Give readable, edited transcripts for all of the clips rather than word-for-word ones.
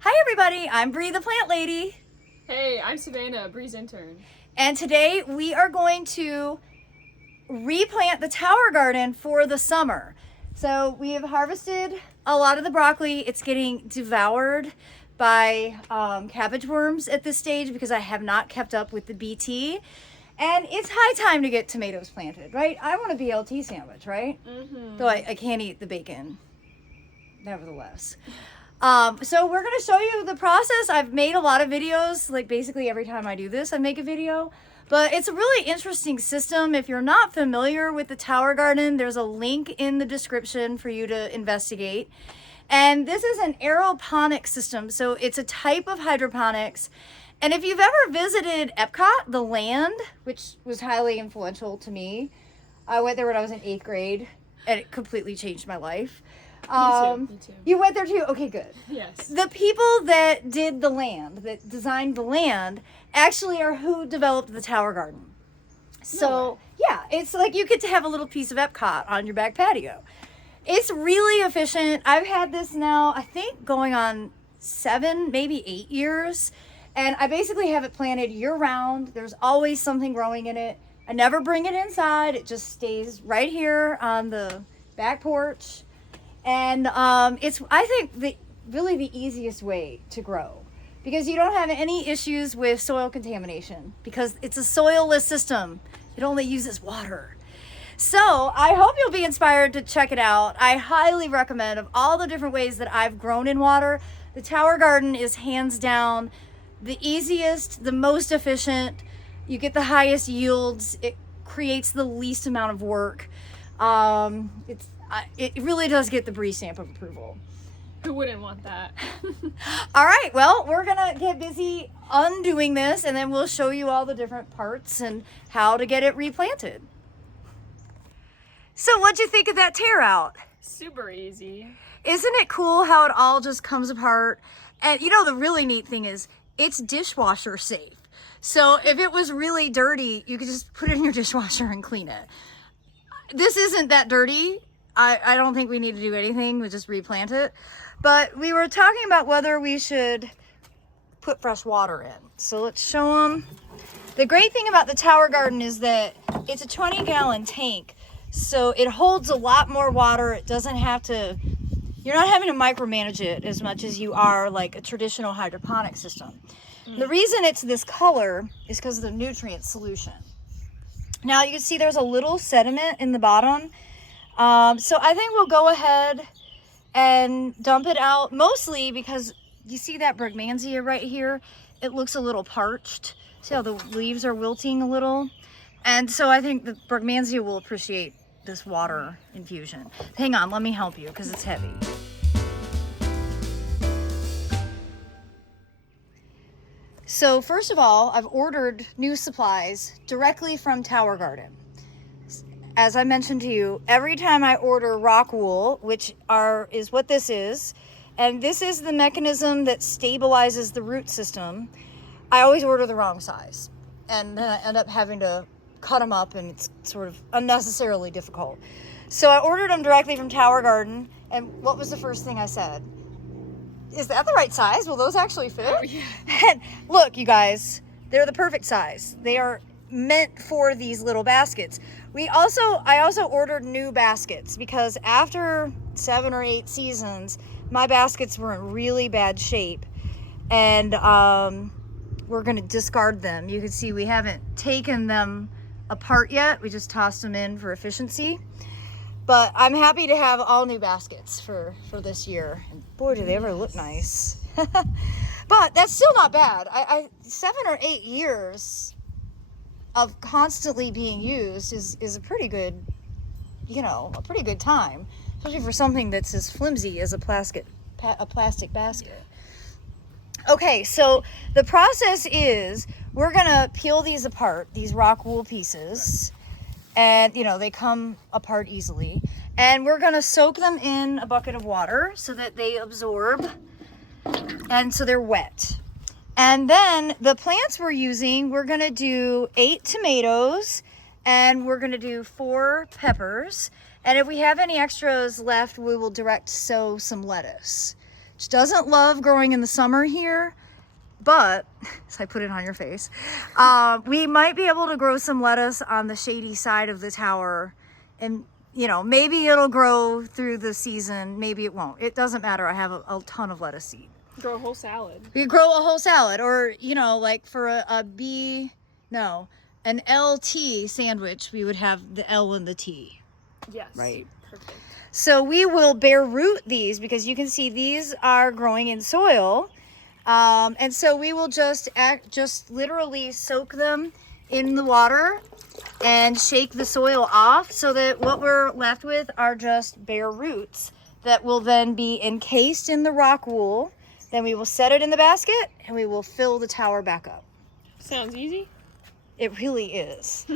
Hi everybody, I'm Bree the Plant Lady. Hey, I'm Savannah, Bree's intern. And today we are going to replant the tower garden for the summer. So we have harvested a lot of the broccoli. It's getting devoured by cabbage worms at this stage because I have not kept up with the BT. And it's high time to get tomatoes planted, right? I want a BLT sandwich, right? Mm-hmm. Though I can't eat the bacon, nevertheless. So we're going to show you the process. I've made a lot of videos, like basically every time I do this, I make a video. But it's a really interesting system. If you're not familiar with the tower garden, there's a link in the description for you to investigate. And this is an aeroponics system. So it's a type of hydroponics. And if you've ever visited Epcot, the land, which was highly influential to me, I went there when I was in 8th grade and it completely changed my life. Me too. You went there too? Okay, good. Yes. The people that did the land, that designed the land, actually are who developed the tower garden. So, yeah, it's like you get to have a little piece of Epcot on your back patio. It's really efficient. I've had this now, I think, going on 7, maybe 8 years. And I basically have it planted year-round. There's always something growing in it. I never bring it inside. It just stays right here on the back porch. And it's, I think, really the easiest way to grow because you don't have any issues with soil contamination because it's a soilless system. It only uses water. So I hope you'll be inspired to check it out. I highly recommend, of all the different ways that I've grown in water, the tower garden is hands down the easiest, the most efficient. You get the highest yields. It creates the least amount of work. It really does get the Bree stamp of approval. Who wouldn't want that? All right, well, we're gonna get busy undoing this and then we'll show you all the different parts and how to get it replanted. So what'd you think of that tear out? Super easy. Isn't it cool how it all just comes apart? And you know, the really neat thing is it's dishwasher safe. So if it was really dirty, you could just put it in your dishwasher and clean it. This isn't that dirty. I don't think we need to do anything. We just replant it. But we were talking about whether we should put fresh water in. So let's show them. The great thing about the tower garden is that it's a 20-gallon tank. So it holds a lot more water. It doesn't have to, you're not having to micromanage it as much as you are like a traditional hydroponic system. The reason it's this color is because of the nutrient solution. Now you can see there's a little sediment in the bottom. So I think we'll go ahead and dump it out, mostly because you see that brugmansia right here? It looks a little parched. See how the leaves are wilting a little? And so I think the brugmansia will appreciate this water infusion. Hang on, let me help you because it's heavy. So first of all, I've ordered new supplies directly from Tower Garden. As I mentioned to you, every time I order rock wool, which is what this is, and this is the mechanism that stabilizes the root system, I always order the wrong size. And then I end up having to cut them up and it's sort of unnecessarily difficult. So I ordered them directly from Tower Garden, and what was the first thing I said? Is that the right size? Will those actually fit? Oh, yeah. And look, you guys, they're the perfect size. They are meant for these little baskets. I also ordered new baskets because after 7 or 8 seasons, my baskets were in really bad shape, and we're going to discard them. You can see we haven't taken them apart yet. We just tossed them in for efficiency. But I'm happy to have all new baskets for this year. And boy, do they ever look nice. But that's still not bad. 7 or 8 years of constantly being used is a pretty good, a pretty good time, especially for something that's as flimsy as a plastic basket. Okay, so the process is we're gonna peel these apart, these rock wool pieces, and they come apart easily. And we're gonna soak them in a bucket of water so that they absorb and so they're wet. And then the plants we're using, we're gonna do 8 tomatoes and we're gonna do 4 peppers. And if we have any extras left, we will direct sow some lettuce. which doesn't love growing in the summer here, but, so I put it on your face, we might be able to grow some lettuce on the shady side of the tower, and you know, maybe it'll grow through the season, maybe it won't. It doesn't matter. I have a ton of lettuce seed. Grow a whole salad. We could grow a whole salad, or you know, like for an LT sandwich, we would have the L and the T. Yes. Right. Perfect. So we will bare root these because you can see these are growing in soil. And so we will just literally soak them in the water and shake the soil off so that what we're left with are just bare roots that will then be encased in the rock wool. Then we will set it in the basket and we will fill the tower back up. Sounds easy. It really is.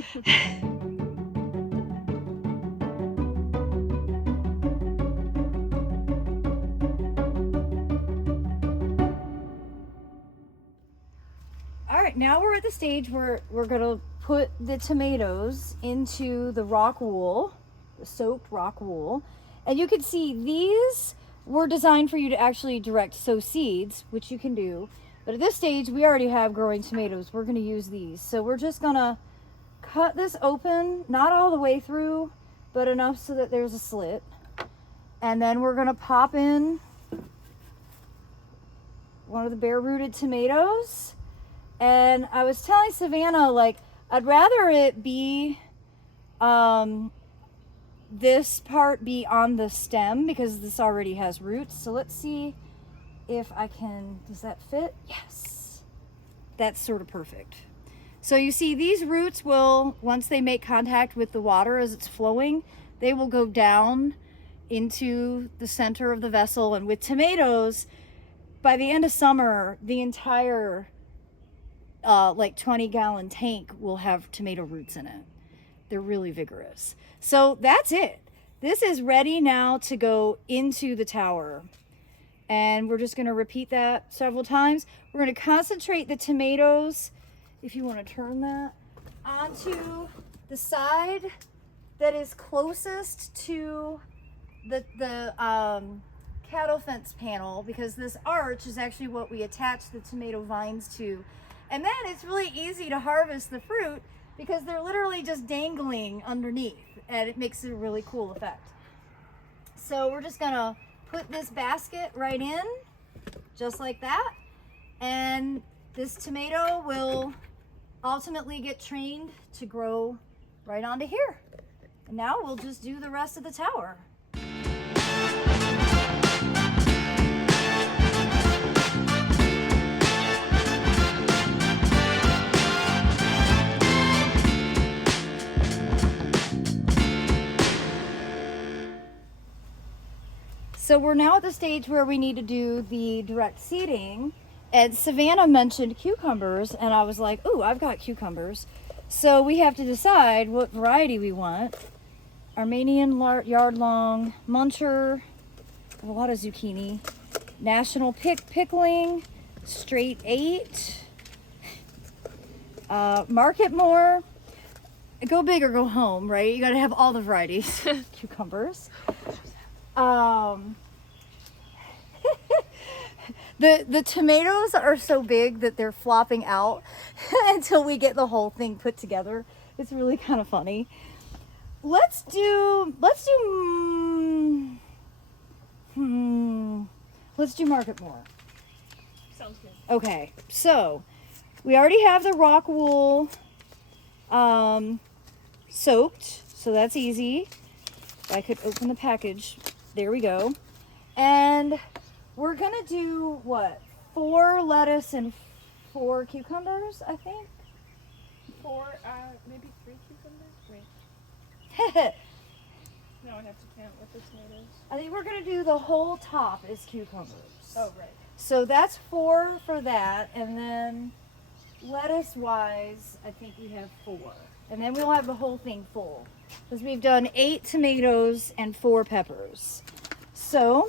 All right, now we're at the stage where we're gonna put the tomatoes into the rock wool, the soaked rock wool. And you can see these were designed for you to actually direct sow seeds, which you can do. But at this stage, we already have growing tomatoes. We're gonna use these. So we're just gonna cut this open, not all the way through, but enough so that there's a slit. And then we're gonna pop in one of the bare rooted tomatoes. And I was telling Savannah, like, I'd rather it be, this part be on the stem because this already has roots. So let's see if I can, does that fit? Yes. That's sort of perfect. So you see these roots will, once they make contact with the water as it's flowing, they will go down into the center of the vessel. And with tomatoes, by the end of summer, the entire like 20-gallon tank will have tomato roots in it. They're really vigorous. So that's it. This is ready now to go into the tower. And we're just gonna repeat that several times. We're gonna concentrate the tomatoes, if you wanna turn that, onto the side that is closest to the cattle fence panel, because this arch is actually what we attach the tomato vines to. And then it's really easy to harvest the fruit because they're literally just dangling underneath, and it makes a really cool effect. So we're just gonna put this basket right in, just like that. And this tomato will ultimately get trained to grow right onto here. And now we'll just do the rest of the tower. So we're now at the stage where we need to do the direct seeding. And Savannah mentioned cucumbers, and I was like, ooh, I've got cucumbers. So we have to decide what variety we want. Armenian yard-long, muncher, a lot of zucchini, national pickling, straight 8, market more. Go big or go home, right? You gotta have all the varieties. Cucumbers. The tomatoes are so big that they're flopping out until we get the whole thing put together. It's really kind of funny. Let's do market more. Sounds good. Okay, so we already have the rock wool soaked, so that's easy. I could open the package. There we go. And we're gonna do what? 4 lettuce and 4 cucumbers, I think. 4, maybe 3 cucumbers? Wait. No, I have to count with the tomatoes. I think we're gonna do the whole top is cucumbers. Oh, right. So that's 4 for that, and then lettuce-wise, I think we have 4. And then we'll have the whole thing full. Because we've done 8 tomatoes and 4 peppers. So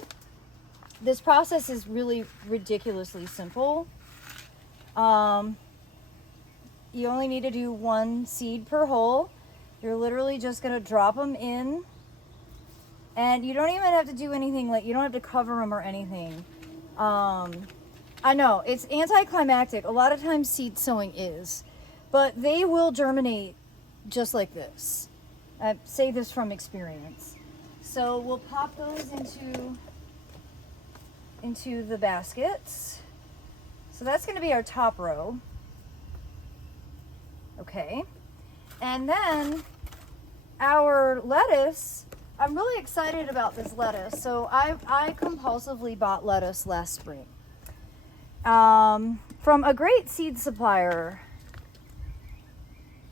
this process is really ridiculously simple. You only need to do 1 seed per hole. You're literally just gonna drop them in. And you don't even have to do anything, like you don't have to cover them or anything. I know it's anticlimactic. A lot of times seed sowing is, but they will germinate just like this. I say this from experience. So we'll pop those into the baskets. So that's going to be our top row. Okay. And then our lettuce, I'm really excited about this lettuce. So I compulsively bought lettuce last spring from a great seed supplier,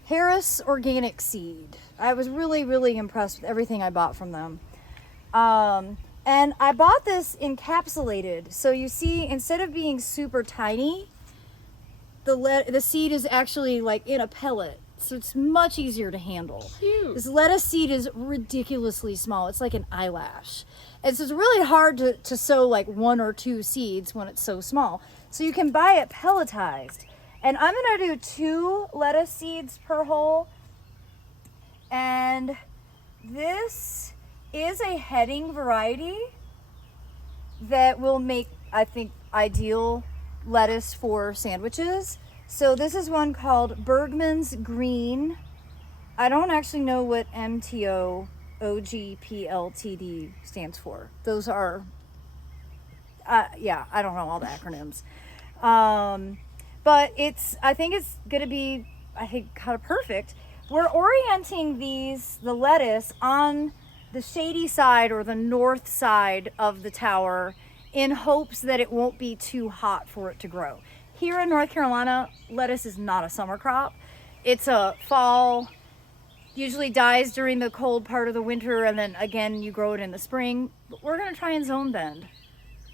Harris Organic Seed. I was really, really impressed with everything I bought from them. And I bought this encapsulated. So you see, instead of being super tiny, the seed is actually like in a pellet. So it's much easier to handle. Cute. This lettuce seed is ridiculously small. It's like an eyelash. And so it's really hard to sow like 1 or 2 seeds when it's so small. So you can buy it pelletized. And I'm gonna do 2 lettuce seeds per hole. And this is a heading variety that will make, I think, ideal lettuce for sandwiches. So this is one called Bergman's Green. I don't actually know what MTO OGPLTD stands for. Those are, yeah, I don't know all the acronyms. But I think it's gonna be, kind of perfect. We're orienting the lettuce on the shady side or the north side of the tower in hopes that it won't be too hot for it to grow. Here in North Carolina, lettuce is not a summer crop. It's a fall, usually dies during the cold part of the winter, and then again you grow it in the spring. But we're gonna try and zone bend,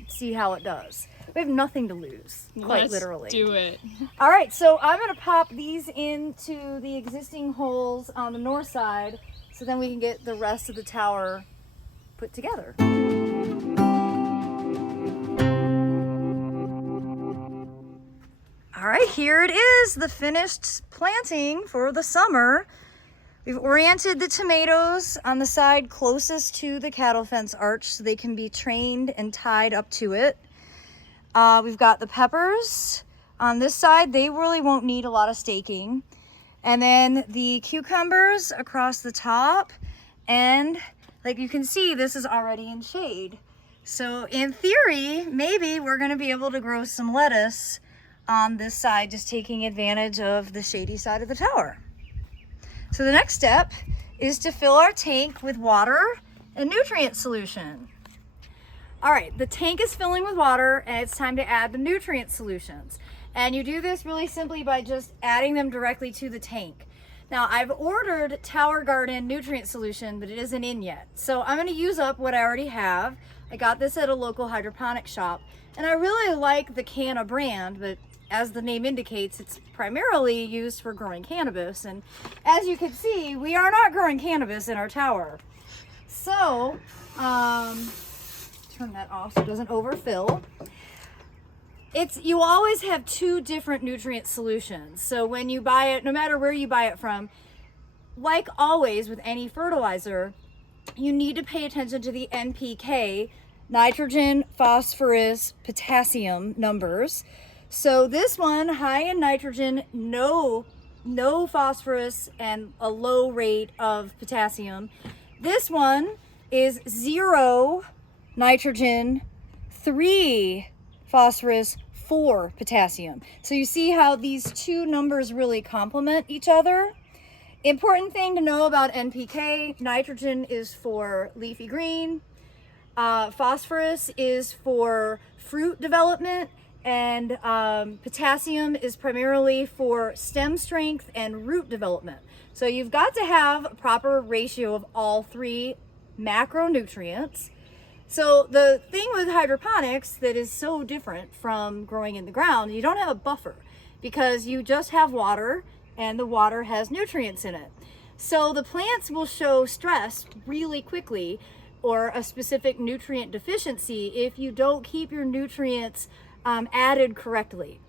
see how it does. We have nothing to lose, quite literally. Let's do it. All right, so I'm gonna pop these into the existing holes on the north side, so then we can get the rest of the tower put together. All right, here it is, the finished planting for the summer. We've oriented the tomatoes on the side closest to the cattle fence arch so they can be trained and tied up to it. We've got the peppers on this side. They really won't need a lot of staking. And then the cucumbers across the top. And like you can see, this is already in shade. So in theory, maybe we're gonna be able to grow some lettuce on this side, just taking advantage of the shady side of the tower. So the next step is to fill our tank with water and nutrient solution. All right, the tank is filling with water and it's time to add the nutrient solutions. And you do this really simply by just adding them directly to the tank. Now I've ordered Tower Garden nutrient solution, but it isn't in yet. So I'm gonna use up what I already have. I got this at a local hydroponic shop and I really like the Canna brand, but as the name indicates, it's primarily used for growing cannabis. And as you can see, we are not growing cannabis in our tower. So, turn that off so it doesn't overfill. You always have 2 different nutrient solutions. So when you buy it, no matter where you buy it from, like always with any fertilizer, you need to pay attention to the NPK, nitrogen, phosphorus, potassium numbers. So this one, high in nitrogen, no phosphorus, and a low rate of potassium. This one is 0 nitrogen, 3 phosphorus, 4 potassium. So you see how these 2 numbers really complement each other. Important thing to know about NPK, nitrogen is for leafy green, phosphorus is for fruit development, and potassium is primarily for stem strength and root development. So you've got to have a proper ratio of all 3 macronutrients. So the thing with hydroponics that is so different from growing in the ground, you don't have a buffer because you just have water and the water has nutrients in it. So the plants will show stress really quickly or a specific nutrient deficiency if you don't keep your nutrients added correctly.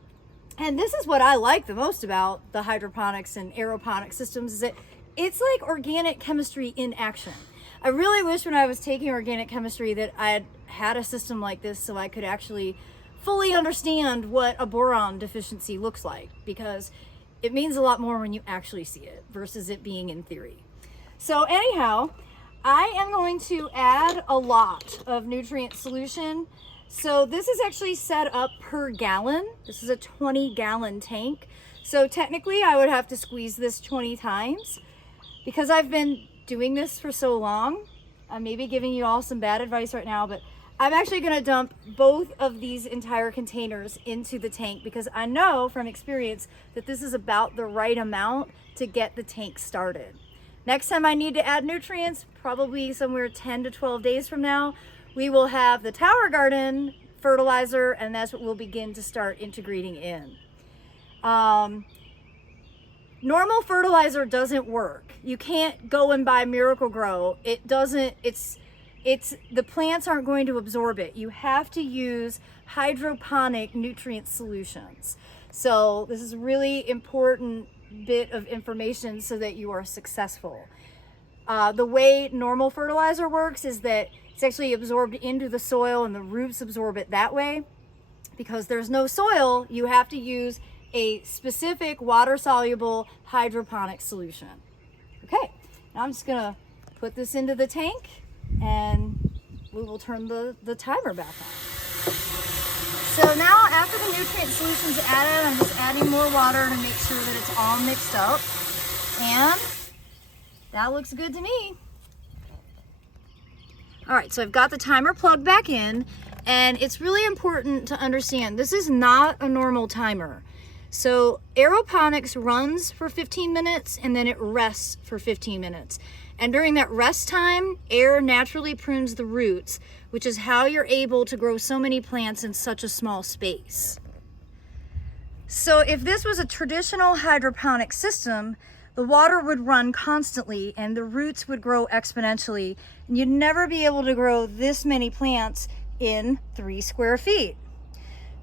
And this is what I like the most about the hydroponics and aeroponics systems, is that it's like organic chemistry in action. I really wish when I was taking organic chemistry that I had had a system like this so I could actually fully understand what a boron deficiency looks like, because it means a lot more when you actually see it versus it being in theory. So anyhow, I am going to add a lot of nutrient solution. So this is actually set up per gallon. This is a 20-gallon tank. So technically I would have to squeeze this 20 times. Because I've been doing this for so long, I may be giving you all some bad advice right now, but I'm actually gonna dump both of these entire containers into the tank, because I know from experience that this is about the right amount to get the tank started. Next time I need to add nutrients, probably somewhere 10 to 12 days from now, we will have the Tower Garden fertilizer, and that's what we'll begin to start integrating in. Normal fertilizer doesn't work. You can't go and buy Miracle Grow. It doesn't, the plants aren't going to absorb it. You have to use hydroponic nutrient solutions. So this is a really important bit of information so that you are successful. The way normal fertilizer works is that it's actually absorbed into the soil and the roots absorb it that way. Because there's no soil, you have to use a specific water-soluble hydroponic solution. Okay, now I'm just gonna put this into the tank and we will turn the timer back on. So now after the nutrient solution's added, I'm just adding more water to make sure that it's all mixed up. And that looks good to me. All right, so I've got the timer plugged back in, and it's really important to understand this is not a normal timer. So Aeroponics runs for 15 minutes and then it rests for 15 minutes. And during that rest time, air naturally prunes the roots, which is how you're able to grow so many plants in such a small space. So if this was a traditional hydroponic system, the water would run constantly and the roots would grow exponentially, and you'd never be able to grow this many plants in 3 square feet.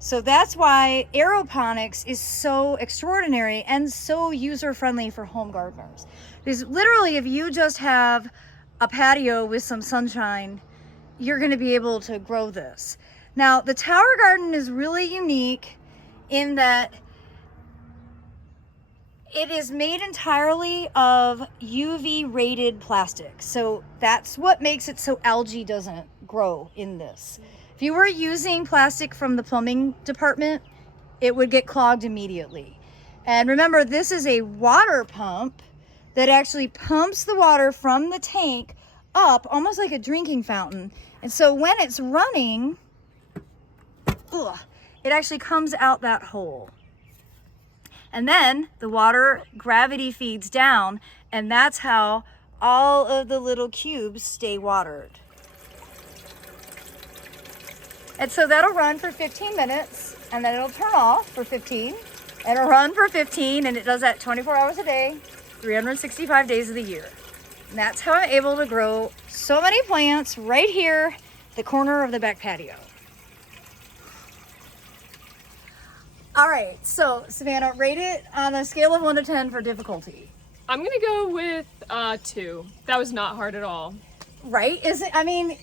So that's why aeroponics is so extraordinary and so user-friendly for home gardeners. Because literally, if you just have a patio with some sunshine, you're gonna be able to grow this. Now, the Tower Garden is really unique in that it is made entirely of UV rated plastic. So that's what makes it so algae doesn't grow in this. If you were using plastic from the plumbing department, it would get clogged immediately. And remember, this is a water pump that actually pumps the water from the tank up, almost like a drinking fountain. And so when it's running, it actually comes out that hole. And then the water gravity feeds down, and that's how all of the little cubes stay watered. And so that'll run for 15 minutes, and then it'll turn off for 15. And it'll run for 15, and it does that 24 hours a day, 365 days of the year. And that's how I'm able to grow so many plants right here, the corner of the back patio. All right, so Savannah, rate it on a scale of 1 to 10 for difficulty. I'm gonna go with 2. That was not hard at all. Right? Is it? I mean,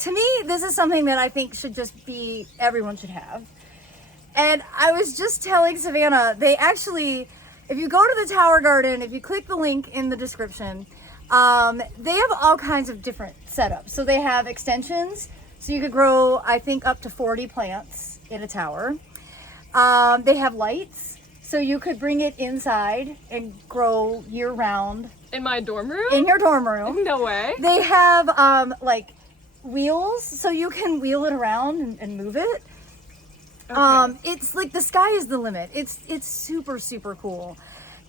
to me, this is something that I think should just be, everyone should have. And I was just telling Savannah, they actually, if you go to the Tower Garden, if you click the link in the description, they have all kinds of different setups. So they have extensions, so you could grow, I think, up to 40 plants in a tower. They have lights, so you could bring it inside and grow year round. In my dorm room? In your dorm room. No way. They have like wheels, so you can wheel it around and move it. Okay. It's like the sky is the limit. It's super, super cool.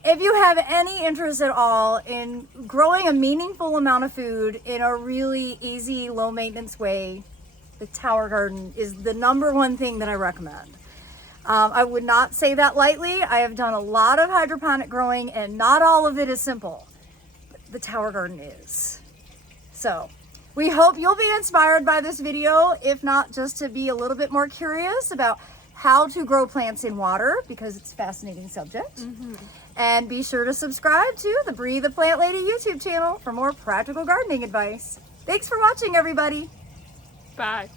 If you have any interest at all in growing a meaningful amount of food in a really easy, low maintenance way, the Tower Garden is the #1 thing that I recommend. I would not say that lightly. I have done a lot of hydroponic growing and not all of it is simple. The Tower Garden is. So we hope you'll be inspired by this video, if not just to be a little bit more curious about how to grow plants in water, because it's a fascinating subject. Mm-hmm. And be sure to subscribe to the Breathe the Plant Lady YouTube channel for more practical gardening advice. Thanks for watching, everybody. Bye.